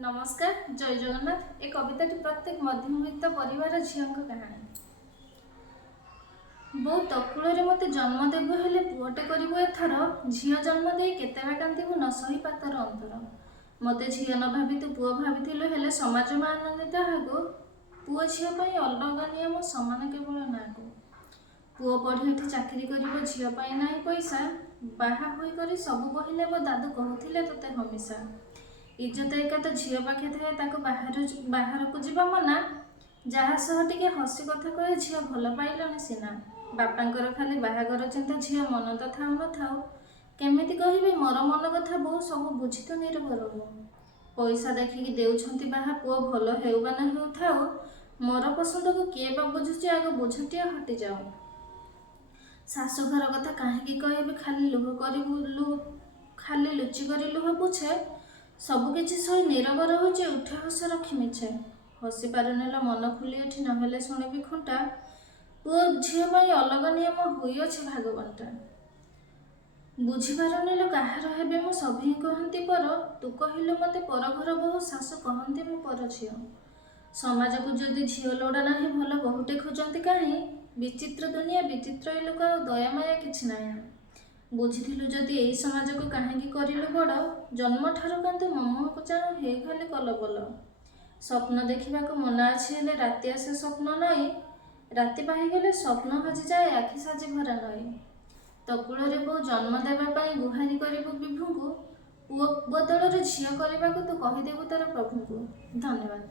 नमस्कार जय जगन्नाथ। ए कविताटी प्रत्येक मध्यवित्त परिवार झील कहानी। बो तकुल मत जन्म देव हेले पुअटे कर एथर झी जन्म दे केतेबा कांदू न सही पातर अंतर मत झी न भावी तू पुओ भाभी हेले समाज में आनंदित हो पुओ झीपाई अलग नियम सामान केवल ना को पुओ पढ़ी एठी चाकरी कर झीपाई ना पैसा बाहा होकर सब कहले बो दादू कहते तोते हमेशा इज्जत एका तो झी पाखे थाए बाहर को जीवा मना जहाँ सह टिके हसी कथा कहे झी भल पाइलनि सीना बापांकर खाली बाहागर चिंता झी मन तो थाउ न थाउ केमिति कहिबे मोर मन कथा बहु सब बुझी तो निर्भर हो पैसा देखिकी देउछंती बाहा पुओ भल हेउ बा ना हेउ थाउ मोर पसंद को किए बा बुझुची आग बुझटिया हटि जाओ शाशु घर कथा काहेकि कहबे खाली लुचि करी लुह पुछे सबकिछि सही नीरव रहुचे उठे हस रखी मिछे हसी पारनेला मन खुली एठी नहेले शुणिबी खुंटा पुओ झील अलग नियम हुई अच्छे भागवंटा बुझी पारनेलो काहार हेबे मु सभी कहती पर तू कहलु मते पर घर बहु शाशु कहती मु पर झील समाज को जदि झील लोड़ा नाही भल बहुटे खोजती कहीं विचित्र दुनिया विचित्र लोक दया माया किछि नाही बुझिथिलु जदि एई समाज को काहेकि करिलु बड़ जन्म ठारू कांतु ममो को चाह हे खाली कल बल स्वप्न देखा मन अच्छी हेले राति आसे स्वप्न नई राति पाईगले स्वप्न हजि जाए आखि साजी भरा नई तकुल बो जन्म देवाई गुहारी करू विभु को पुओ बदल झील करने को तू कहीदेबू तार प्रभु को। धन्यवाद।